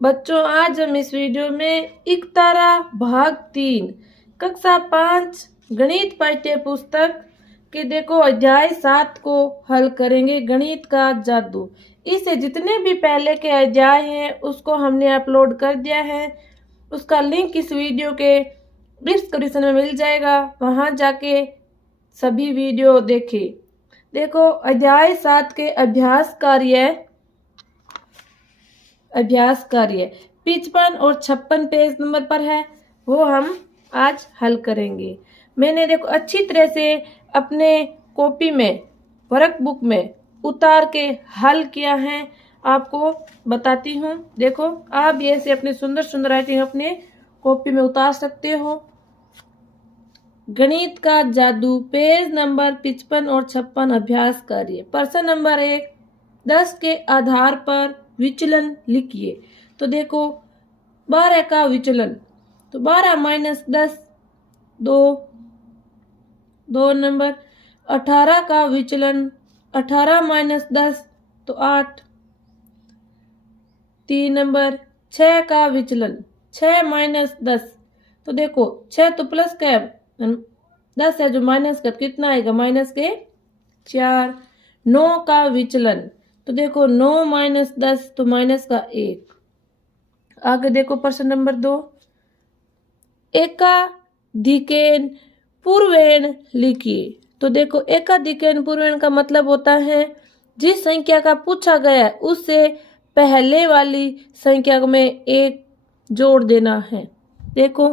बच्चों, आज हम इस वीडियो में इकतारा भाग 3 कक्षा 5 गणित पाठ्य पुस्तक के देखो अध्याय 7 को हल करेंगे। गणित का जादू। इससे जितने भी पहले के अध्याय हैं उसको हमने अपलोड कर दिया है। उसका लिंक इस वीडियो के डिस्क्रिप्शन में मिल जाएगा, वहां जाके सभी वीडियो देखें। देखो अध्याय 7 के अभ्यास कार्य 55 और 56 पेज नंबर पर है, वो हम आज हल करेंगे। मैंने देखो अच्छी तरह से अपने कॉपी में वर्कबुक में उतार के हल किया है, आपको बताती हूँ। देखो आप ये से अपनी सुंदर सुंदर राइटिंग अपने कॉपी में उतार सकते हो। गणित का जादू पेज नंबर 55 और 56 अभ्यास कार्य। प्रश्न नंबर 1, 10 के आधार पर विचलन लिखिए। तो देखो 12 का विचलन, तो 12 माइनस 10 दो नंबर। 18 का विचलन, 18 माइनस 10 तो 8 3 नंबर। 6 का विचलन, 6 माइनस 10 तो देखो 6 तो प्लस का 10 है जो माइनस का, कितना आएगा माइनस के 4। 9 का विचलन, तो देखो 9 माइनस 10 तो माइनस का 1। आगे देखो प्रश्न नंबर 2, एकाधिकेन पूर्वेण लिखिए। तो देखो एकाधिकेन पूर्वेण का मतलब होता है जिस संख्या का पूछा गया है उससे पहले वाली संख्या में एक जोड़ देना है। देखो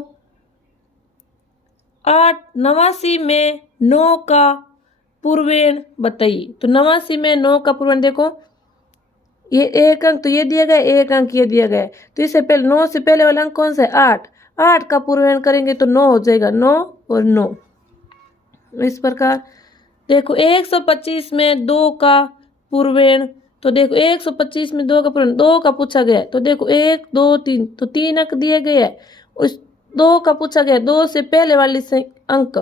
89 में 9 का पूर्वेण बताइए। तो 89 में 9 का पूर्वेण, देखो ये एक अंक तो ये दिया गया, एक अंक ये दिया गया, तो इससे पहले 9 से पहले वाला अंक कौन सा है 8। 8 का पूर्वेण करेंगे तो 9 हो जाएगा, 9 और 9। इस प्रकार देखो 125 में 2 का पूर्वेण, तो देखो 125 में 2 का पूर्वेण, 2 का पूछा गया तो देखो 1 2 3 तो 3 अंक दिए गए हैं। उस 2 का पूछा गया, 2 से पहले वाली अंक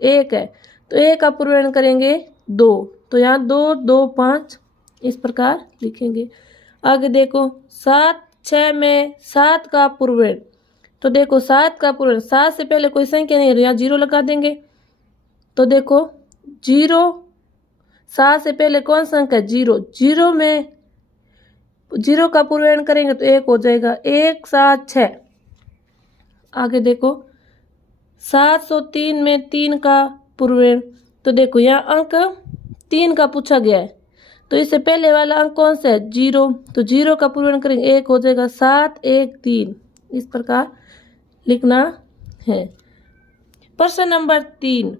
1 है तो 1 का पूर्वेण करेंगे 2, तो यहाँ 2 2 5 इस प्रकार लिखेंगे। आगे देखो 7 6 में 7 का पूर्वेण, तो देखो 7 का पूर्वेण, 7 से पहले कोई संख्या नहीं है तो यहाँ 0 लगा देंगे। तो देखो 0, 7 से पहले कौन सा अंक है 0, 0 में 0 का पूर्वेण करेंगे तो 1 हो जाएगा, 1 7 6। आगे देखो 703 में 3 का पूर्वेण, तो देखो यहाँ अंक 3 का पूछा गया है तो इससे पहले वाला अंक कौन सा है 0, तो 0 का पूर्वेण करेंगे 1 हो जाएगा, 7 1 3 इस प्रकार लिखना है। प्रश्न नंबर 3,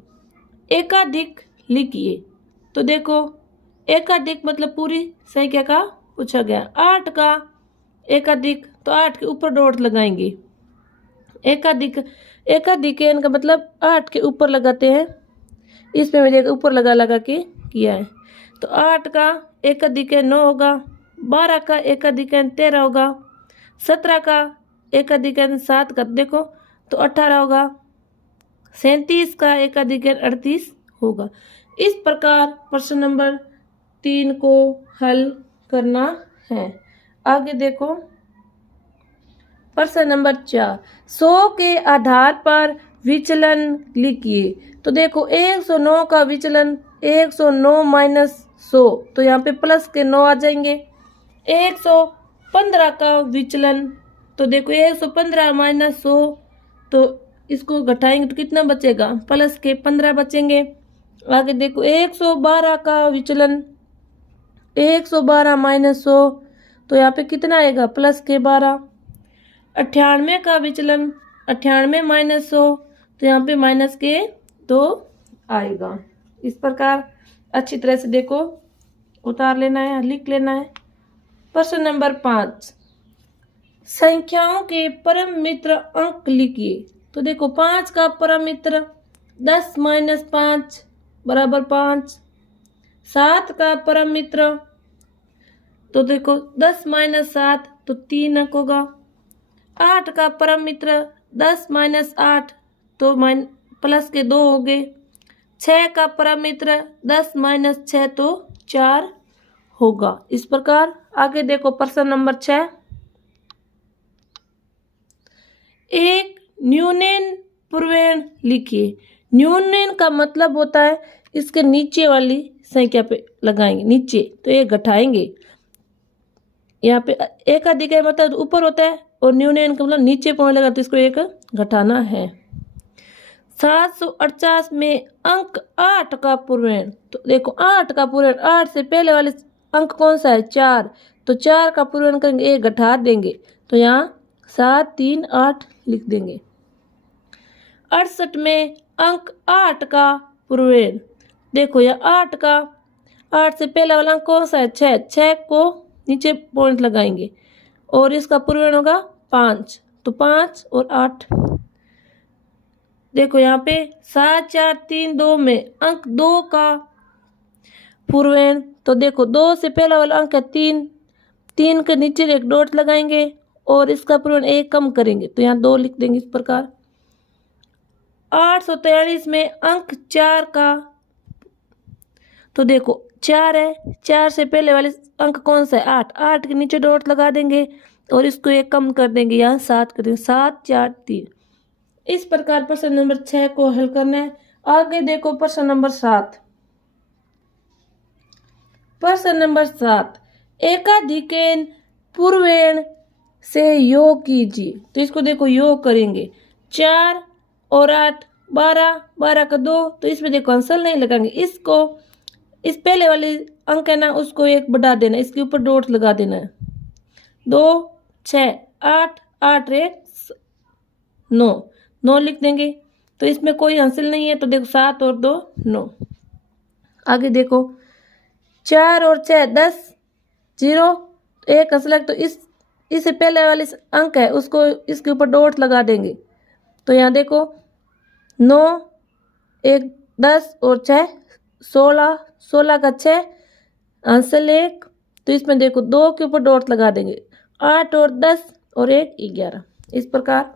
एकाधिक लिखिए। तो देखो एकाधिक मतलब पूरी संख्या का पूछा गया। 8 का एकाधिक, तो 8 के ऊपर डॉट लगाएंगे। एकाधिकेन का मतलब 8 के ऊपर लगाते हैं, इसमें मैंने ऊपर लगा के किया है। तो 8 का एकाधिकेन 9 होगा, 12 का एकाधिकेन 13 होगा, 17 का एकाधिकेन 7 का देखो तो 18 होगा, 37 का एकाधिकेन 38 होगा। इस प्रकार प्रश्न नंबर 3 को हल करना है। आगे देखो प्रश्न नंबर 4, 100 के आधार पर विचलन लिखिए। तो देखो 109 का विचलन, 109 माइनस 100 तो यहाँ पे प्लस के 9 आ जाएंगे। 115 का विचलन, तो देखो 115 माइनस 100 तो इसको घटाएंगे तो कितना बचेगा, प्लस के 15 बचेंगे। आगे देखो 112 का विचलन, 112 माइनस 100 तो यहाँ पे कितना आएगा, प्लस के 12। 98 का विचलन, 98 माइनस 100 तो यहाँ पे माइनस के 2 आएगा। इस प्रकार अच्छी तरह से देखो उतार लेना है, लिख लेना है। प्रश्न नंबर 5, संख्याओं के परम मित्र अंक लिखिए। तो देखो 5 का परम मित्र 10 माइनस 5 बराबर 5। 7 का परम मित्र, तो देखो 10 माइनस 7 तो 3 अंक होगा। 8 का परम मित्र 10 माइनस 8 तो प्लस के 2 हो गए। 6 का परम मित्र 10 माइनस 6 तो 4 होगा। इस प्रकार आगे देखो प्रश्न नंबर 6, एक न्यूनन पूर्वेण लिखिए। न्यूनन का मतलब होता है इसके नीचे वाली संख्या पे लगाएंगे, नीचे, तो ये घटाएंगे। यहाँ पे एकाधिक मतलब ऊपर होता है और न्यूनन का मतलब नीचे पहुंच लगा, तो इसको एक घटाना है। 748 में अंक 8 का पूर्वेण, तो देखो 8 का पूर्वेण, 8 से पहले वाले अंक कौन सा है, 4, तो 4 का पूर्वेण करेंगे, एक घटा देंगे, तो यहाँ 7 3 8 लिख देंगे। 68 में अंक 8 का पूर्वेण, देखो यह 8 का, 8 से पहला वाला अंक कौन सा है, 6, 6 को नीचे पॉइंट लगाएंगे और इसका पूर्वेण होगा 5, तो 5 और 8। देखो यहाँ पे 7 4 3 2 में अंक 2 का पूर्वेण, तो देखो 2 से पहला वाला अंक है 3, 3 के नीचे एक डॉट लगाएंगे और इसका पूर्वेण 1 कम करेंगे, तो यहाँ 2 लिख देंगे इस प्रकार। 843 में अंक 4 का, तो देखो 4 है, 4 से पहले वाले अंक कौन सा है, 8, 8 के नीचे डॉट लगा देंगे और इसको 1 कम कर देंगे, यहाँ 7 कर देंगे, 7 4 3। इस प्रकार प्रश्न नंबर 6 को हल करना है। आगे देखो प्रश्न नंबर 7। प्रश्न नंबर 7, एकाधिकेन पूर्वेण से योग कीजिए। तो इसको देखो योग करेंगे, 4 और 8 12, 12 का 2, तो इसमें देखो आंसर नहीं लगाएंगे, इसको इस पहले वाले अंक है ना उसको 1 बढ़ा देना, इसके ऊपर डॉट लगा देना है। 2 6 8 8 1 9, 9 लिख देंगे, तो इसमें कोई हासिल नहीं है, तो देखो 7 और 2 9। आगे देखो 4 और 6 10 0, 1 हासिल, तो इससे पहले वाले अंक है उसको इसके ऊपर डॉट लगा देंगे, तो यहाँ देखो 9 1 10 और 6 16, 16 का 6 आंसर 1, तो इसमें देखो 2 के ऊपर डॉट लगा देंगे, 8 और 10 और 1 11। इस प्रकार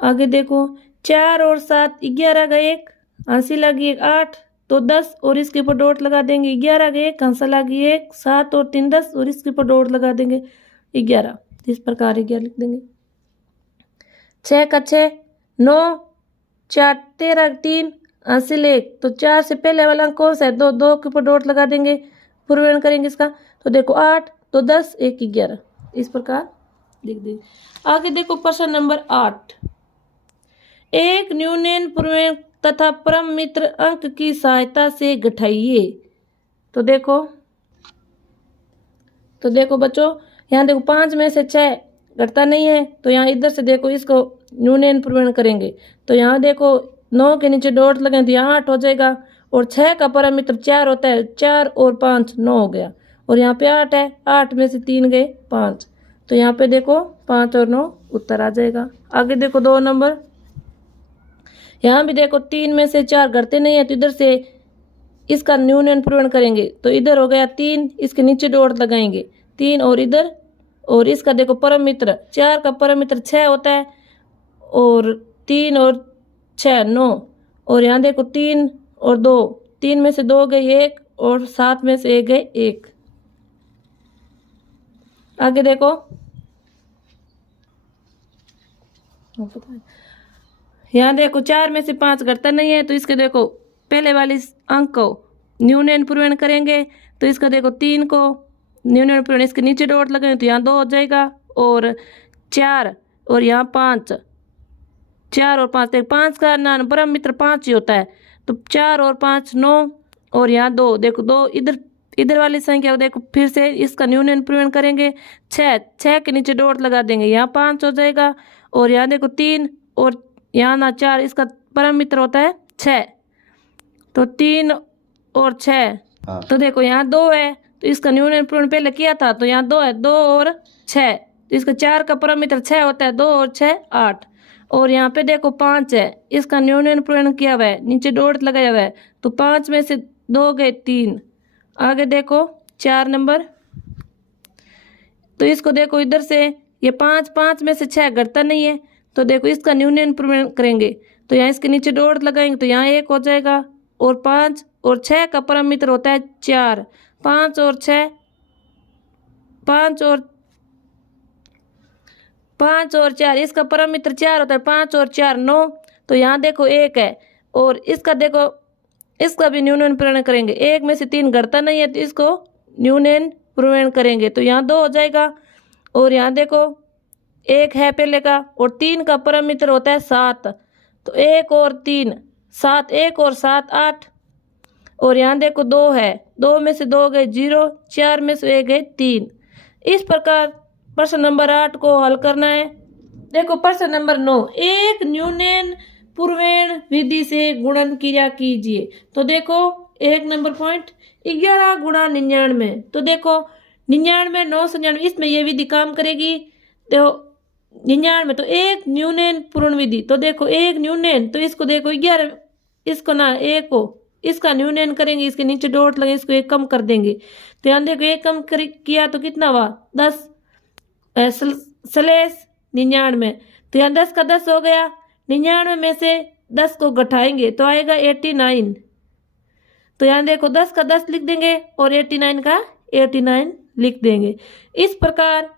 आगे देखो 4 और 7 11 का 1 आंसर लगी 8, तो 10 और इसके ऊपर डॉट लगा देंगे, 11 का 1 आंसर लगी 1, 7 और 3 10 और इसके ऊपर डॉट लगा देंगे 11। इस प्रकार 11 लिख देंगे। 6 का 6 9 4 13 3 हासिल 1, तो 4 से पहले वाला अंक कौन सा है, 2, 2 के ऊपर डॉट लगा देंगे, पूर्वेण करेंगे इसका, तो देखो 8 तो 10 1 11। इस प्रकार लिख देंगे। आगे देखो प्रश्न नंबर 8, एक न्यूनन पूर्वेण तथा परम मित्र अंक की सहायता से घटाइए। तो देखो बच्चों, यहाँ देखो 5 में से 6 घटता नहीं है, तो यहाँ इधर से देखो इसको न्यूनन पूर्वेण करेंगे, तो यहाँ देखो 9 के नीचे डॉट लगे, तो यहाँ 8 हो जाएगा, और 6 का परम मित्र 4 होता है, 4 और 5 9 हो गया, और यहाँ पे 8 है, 8 में से 3 गए 5, तो यहाँ पे देखो 5 और 9 उत्तर आ जाएगा। आगे देखो 2 नंबर, यहाँ भी देखो 3 में से 4 घटते नहीं है, तो इधर से इसका न्यूनन पूर्वेण करेंगे, तो इधर हो गया 3, इसके नीचे डॉट लगाएंगे 3, और इधर, और इसका देखो परम मित्र 4 का परम मित्र 6 होता है, और 3 और 6 9, और यहाँ देखो 3 और 2, 3 में से 2 गए 1, और 7 में से 1 गए 1। आगे देखो यहाँ देखो 4 में से 5 घटता नहीं है, तो इसके देखो पहले वाले अंक को न्यूनन पूर्वेण करेंगे, तो इसका देखो 3 को न्यूनन पूर्वेण, इसके नीचे डॉट लगाएंगे, तो यहाँ 2 हो जाएगा, और 4 और यहाँ 5, 4 और 5, देखो 5 का नाम परम मित्र 5 ही होता है, तो 4 और 5 9, और यहाँ 2, देखो 2 इधर वाली संख्या देखो फिर से इसका न्यूनन पूर्वेण करेंगे, 6 के नीचे डॉट लगा देंगे, यहाँ 5 हो जाएगा, और यहाँ देखो 3 और यहाँ ना 4, इसका परम मित्र होता है 6, तो 3 और 6, तो देखो यहाँ 2 है, तो इसका न्यूनन पूर्वेण पहले किया था, तो यहाँ 2 है, 2 और 6, तो इसका 4 का परम मित्र 6 होता है, 2 और 6 8, और यहाँ पे देखो 5 है, इसका न्यूनन पूर्वेण किया हुआ है, नीचे डॉट लगाया हुआ है, तो 5 में से 2 गए 3। आगे देखो 4 नंबर, तो इसको देखो इधर से ये 5 में से 6 घटता नहीं है, तो देखो इसका न्यूनन पूर्वेण करेंगे, तो यहाँ इसके नीचे डॉट लगाएंगे, तो यहाँ 1 हो जाएगा, और 5 और 6 का परम मित्र होता है 4, 5 और 6 5 और 5 और 4, इसका परम मित्र 4 होता है, 5 और 4 9। तो यहाँ देखो 1 है, और इसका देखो, इसका भी न्यूनन पूर्ण करेंगे। 1 में से 3 घटता नहीं है, तो इसको न्यूनन पूर्ण करेंगे, तो यहाँ 2 हो जाएगा। और यहाँ देखो 1 है पहले का, और 3 का परम मित्र होता है 7, तो 1 और 3 7, 1 और 7 8। और यहाँ देखो 2 है, 2 में से 2 गए 0, 4 में से 1 गए 3। इस प्रकार प्रश्न नंबर 8 को हल करना है। देखो प्रश्न नंबर 9, एक न्यूनन पूर्वेण विधि से गुणन क्रिया कीजिए। तो देखो 1 नंबर पॉइंट 11 गुणा 99। तो देखो 99 999, इसमें ये विधि काम करेगी। देखो 99 तो एक न्यूनन पूर्ण विधि, तो देखो एक न्यूनन, तो इसको देखो 11, इसको ना 1 को इसका न्यूनन करेंगे, इसके नीचे डॉट लगे, इसको 1 कम कर देंगे। तो यहाँ देखो 1 कम किया तो कितना हुआ 10 स्लेश 99। तो यहाँ 10 का 10 हो गया। 99 में से 10 को घटाएंगे तो आएगा 89। तो यहाँ देखो 10 का 10 लिख देंगे और 89 का 89 लिख देंगे। इस प्रकार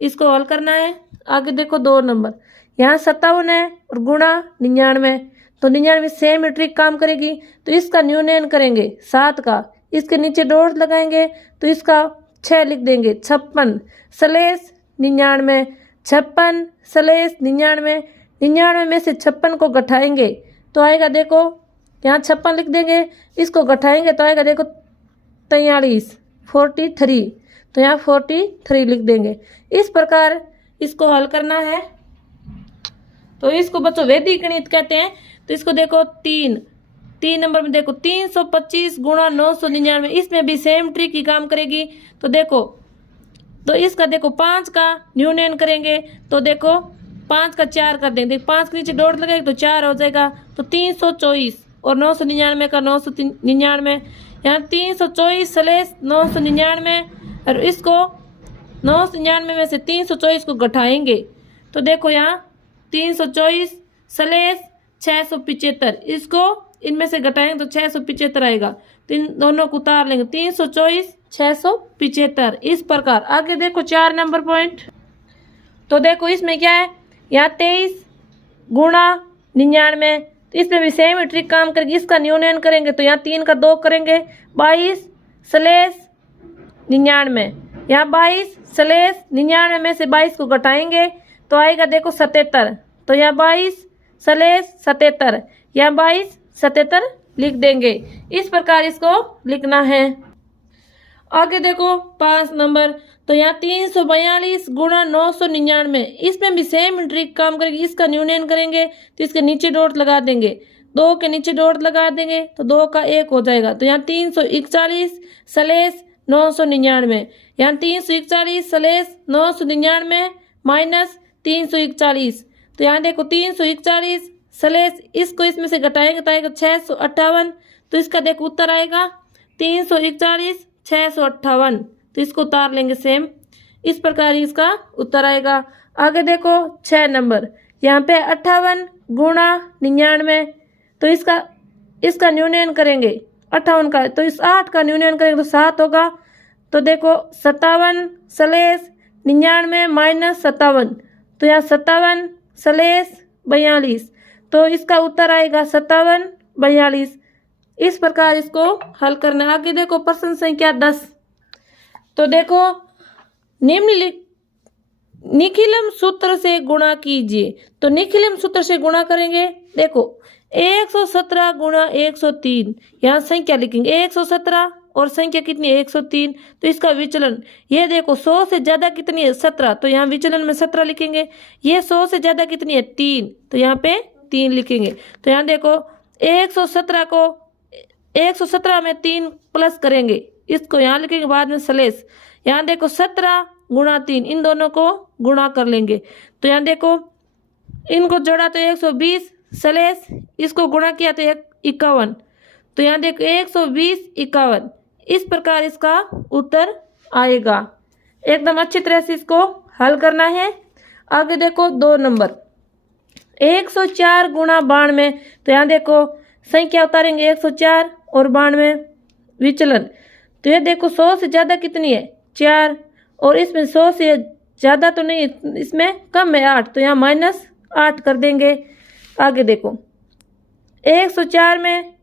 इसको हल करना है। आगे देखो 2 नंबर, यहाँ 57 है और गुणा 99। तो 99 सेम ट्रिक काम करेगी, तो इसका न्यूनन करेंगे 7 का, इसके नीचे डॉट लगाएंगे तो इसका 6 लिख देंगे। 56 स्लेश 99, 56 स्लेश 99। 99 में से 56 को घटाएंगे तो आएगा, देखो यहाँ 56 लिख देंगे, इसको घटाएंगे तो आएगा देखो 43 43। तो यहाँ 43 लिख देंगे। इस प्रकार इसको हल करना है। तो इसको बच्चों वैदिक गणित कहते हैं। तो इसको देखो 3 नंबर में देखो 325 गुणा 999, इसमें भी सेम ट्रिक ही काम करेगी। तो देखो, तो इसका देखो 5 का न्यूनन करेंगे, तो देखो 5 का 4 कर देंगे, 5 के नीचे डॉट लगेगा तो 4 हो जाएगा। तो 324 और 999 का 999, यहाँ 324 स्लेश 999, और इसको 999 में से 324 को घटाएंगे तो देखो यहाँ 324 स्लेश 675, इसको इनमें से घटाएंगे तो 675 आएगा। तो इन दोनों को उतार लेंगे, 324 675। इस प्रकार आगे देखो 4 नंबर पॉइंट। तो देखो इसमें क्या है, यहाँ 23 गुणा 99, तो इसमें भी सेम ट्रिक काम करेगी। इसका न्यूनन करेंगे तो यहाँ 3 का 2 करेंगे, 22 स्लेश 99। यहाँ 22 स्लेश 99 में से 22 को घटाएंगे तो आएगा देखो 77। तो यहाँ 22 स्लेश 77, यहाँ 22 77 लिख देंगे। इस प्रकार इसको लिखना है। आगे देखो 5 नंबर, तो यहाँ 342 गुणा 999, इसमें भी सेम ट्रिक काम करेगी। इसका न्यूनन करेंगे तो इसके नीचे डॉट लगा देंगे, 2 के नीचे डॉट लगा देंगे तो 2 का 1 हो जाएगा। तो यहाँ 341 स्लेश 999, यहाँ 341 स्लेश 999 माइनस 341। तो यहाँ देखो 341 स्लेश, इसको इसमें से घटाएंगे तो आएगा 658। तो इसका देखो उत्तर आएगा 341 658। तो इसको उतार लेंगे सेम। इस प्रकार इसका उत्तर आएगा। आगे देखो 6 नंबर, यहाँ पे 58 गुणा 99, तो इसका न्यूनन करेंगे 58 का, तो इस 8 का न्यूनन करेंगे तो 7 होगा। तो देखो 57 स्लेश 99 माइनस 57, तो यहाँ 57 स्लेश 42, तो इसका उत्तर आएगा 57 42। इस प्रकार इसको हल करना है। आगे देखो प्रश्न संख्या 10। तो देखो निखिलम सूत्र से गुणा कीजिए। तो निखिलम सूत्र से गुणा करेंगे, देखो 117 गुणा 103, यहाँ संख्या लिखेंगे 117 और संख्या कितनी है 103। तो इसका विचलन, ये देखो 100 से ज़्यादा कितनी है 17, तो यहाँ विचलन में 17 लिखेंगे। ये 100 से ज़्यादा कितनी है 3, तो यहाँ पे 3 लिखेंगे। तो यहाँ देखो 117 को 117 में 3 प्लस करेंगे, इसको यहाँ लिखेंगे बाद में स्लेश। यहाँ देखो 17 गुणा 3, इन दोनों को गुणा कर लेंगे। तो यहाँ देखो इनको जोड़ा तो 120 स्लेश, इसको गुणा किया तो 51। तो यहाँ देखो 120 51। इस प्रकार इसका उत्तर आएगा। एकदम अच्छी तरह से इसको हल करना है। आगे देखो 2 नंबर, 104 गुणा 92। तो यहाँ देखो संख्या उतारेंगे 104 और 92 विचलन। तो ये देखो 100 से ज़्यादा कितनी है 4, और इसमें 100 से ज़्यादा तो नहीं, इसमें कम है 8, तो यहाँ -8 कर देंगे। आगे देखो 104 में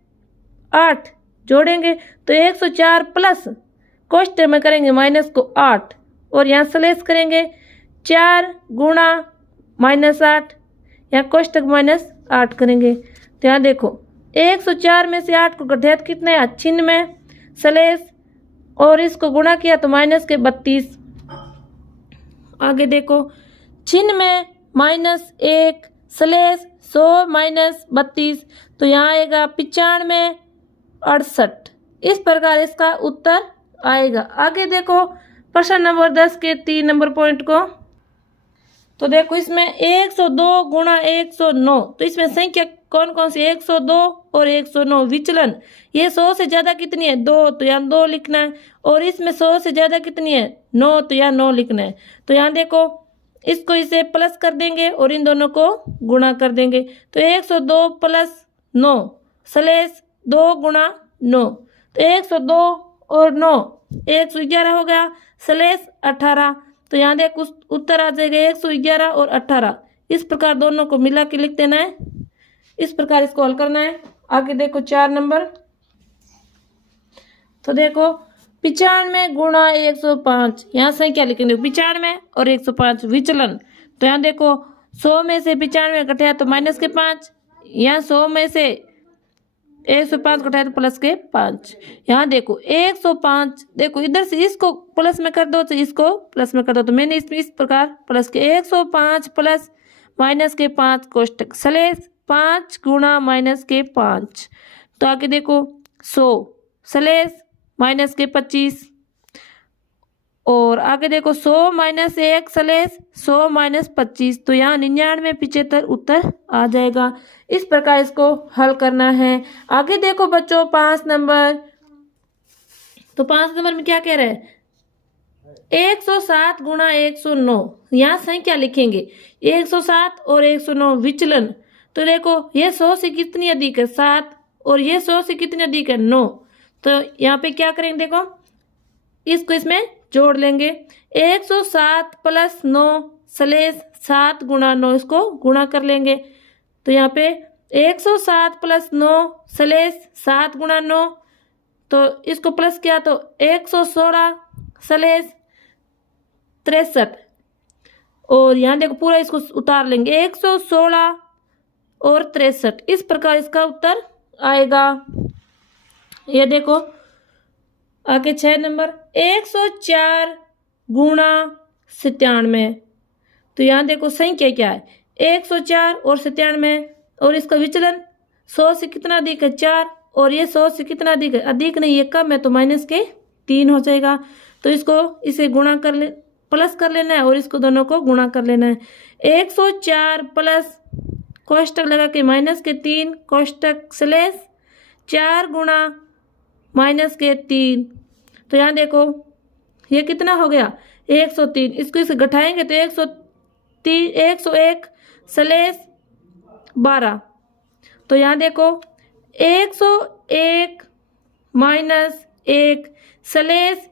8 जोड़ेंगे तो 104 प्लस कोष्ठक में करेंगे माइनस को 8 और यहाँ सलेस करेंगे 4 गुणा -8, यहाँ कोष्ठक -8 करेंगे। तो यहाँ देखो 104 में से 8 को घटाया तो कितना है 96, सलेस और इसको गुणा किया तो -32। आगे देखो 96 -1 सलेस 100 -32, तो यहाँ आएगा 95 68। इस प्रकार इसका उत्तर आएगा। आगे देखो प्रश्न नंबर 10 के 3 नंबर पॉइंट को, तो देखो इसमें 102 गुणा 109, तो इसमें संख्या कौन कौन सी 102 और 109 विचलन, ये 100 से ज़्यादा कितनी है 2, तो यहाँ 2 लिखना है, और इसमें 100 से ज़्यादा कितनी है 9, तो यहाँ 9 लिखना है। तो यहाँ देखो इसको इसे प्लस कर देंगे और इन दोनों को गुणा कर देंगे, तो 102 प्लस 9 सलेस 2 गुणा 9, तो 102 और 9 111 हो गया, सलेस 18। तो यहाँ देख उत्तर आ जाएगा 111 और 18। इस प्रकार दोनों को मिला के लिख देना है, इस प्रकार इसको हल करना है। आगे देखो 4 नंबर, तो देखो 95 गुणा 105, यहाँ संख्या लिखेंगे 95 और 105 विचलन। तो यहाँ देखो 100 में से 95 घटाया तो माइनस के 5, यहाँ 100 में से 105 घटाया तो प्लस के 5। यहाँ देखो 105, देखो इधर से इसको प्लस में कर दो तो इसको प्लस में कर दो, तो मैंने इस प्रकार प्लस के 105 प्लस माइनस के 5 कोष्ठक सलेस 5 गुणा माइनस के 5। तो आगे देखो 100 सलेस माइनस के 25, और आगे देखो 100 माइनस 1 सलेस 100 माइनस 25, तो यहाँ 99 75 उत्तर आ जाएगा। इस प्रकार इसको हल करना है। आगे देखो बच्चों 5 नंबर, तो 5 नंबर में क्या कह रहे हैं 107 गुणा 109, यहाँ संख्या लिखेंगे 107 और 109 विचलन। तो देखो ये 100 से कितनी अधिक है 7, और ये 100 से कितनी अधिक है 9, तो यहाँ पे क्या करेंगे देखो इसको इसमें जोड़ लेंगे 107 प्लस 9 सलेस 7 गुणा 9, इसको गुणा कर लेंगे। तो यहाँ पे 107 प्लस 9 सलेस 7 गुणा 9, तो इसको प्लस किया तो 116 सलेस 63, और यहाँ देखो पूरा इसको उतार लेंगे 116 और 63। इस प्रकार इसका उत्तर आएगा। ये देखो आगे 6 नंबर 104 गुणा 97, तो यहाँ देखो संख्या क्या है 104 और 97, और इसका विचलन 100 से कितना अधिक है 4, और ये 100 से कितना अधिक है अधिक नहीं, ये कम है, तो माइनस के 3 हो जाएगा। तो इसको इसे गुणा कर ले प्लस कर लेना है और इसको दोनों को गुणा कर लेना है। 104 प्लस कोष्ठक लगा के माइनस के 3 कोष्ठक स्लेस 4 गुणा माइनस के 3, तो यहाँ देखो ये कितना हो गया 103, इसको इसे घटाएंगे तो 101 स्लेस 12, तो यहाँ देखो 101 माइनस 1 स्लेस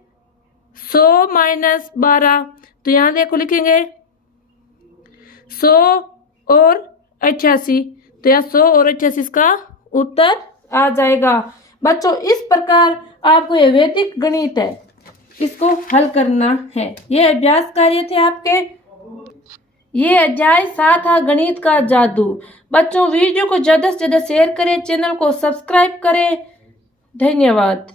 100 माइनस 12, तो यहाँ देखो लिखेंगे 100 और 88, तो यहाँ 100 और 88 इसका उत्तर आ जाएगा। बच्चों इस प्रकार आपको ये वैदिक गणित है इसको हल करना है। ये अभ्यास कार्य थे आपके। ये अध्याय 7 था गणित का जादू। बच्चों वीडियो को ज़्यादा से ज़्यादा शेयर करें, चैनल को सब्सक्राइब करें। धन्यवाद।